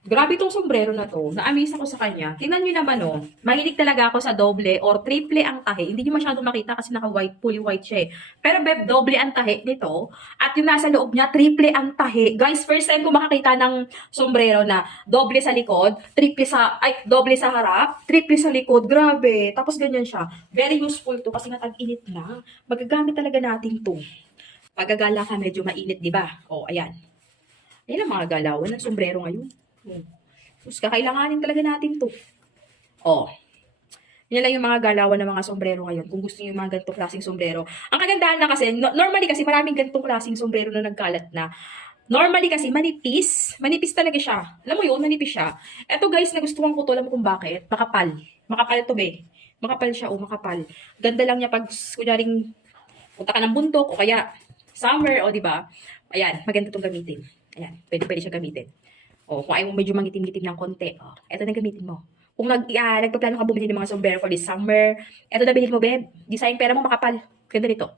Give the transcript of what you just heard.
Grabe tong sombrero na 'to, na-amaze ako sa kanya. Tingnan niyo naman, oh, mahilig talaga ako sa doble or triple ang tahi. Hindi niyo masyadong makita kasi naka-white, fully white siya, eh. Pero beb, doble ang tahi nito at yung nasa loob niya, triple ang tahi. Guys, first time ko makakita ng sombrero na doble sa likod, doble sa harap, triple sa likod. Grabe. Tapos ganyan siya. Very useful 'to kasi nga tag-init na. Magagamit talaga natin 'to. Pag-gagala ka, medyo mainit, 'di ba? Oh, ayan. Ayan ang mga galawan ng sombrero ngayon. Tapos kakailanganin talaga natin 'to. Oh, yan lang yung mga galawan ng mga sombrero ngayon. Kung gusto niyo yung mga ganitong klaseng sombrero. Ang kagandahan na kasi, normally kasi maraming ganitong klaseng sombrero na nagkalat na. Normally kasi manipis. Manipis talaga siya. Alam mo yun, manipis siya. Eto guys, nagustuhan ko to. Alam mo kung bakit? Makapal. Makapal to be. Makapal siya, oh, makapal. Ganda lang niya pag, kunyaring, punta ka ng bundok, o kaya, summer, o di ba? Ayan, maganda tong gamitin. Ayan, pwede siya gamitin. O, kung ayaw mo medyo mangitim-gitim ng konti, o, eto na gamitin mo. Kung nagpaplano ka bumili ng mga sombrero for this summer, eto na bilhin mo, babe. Design pera mo makapal. Ganda nito.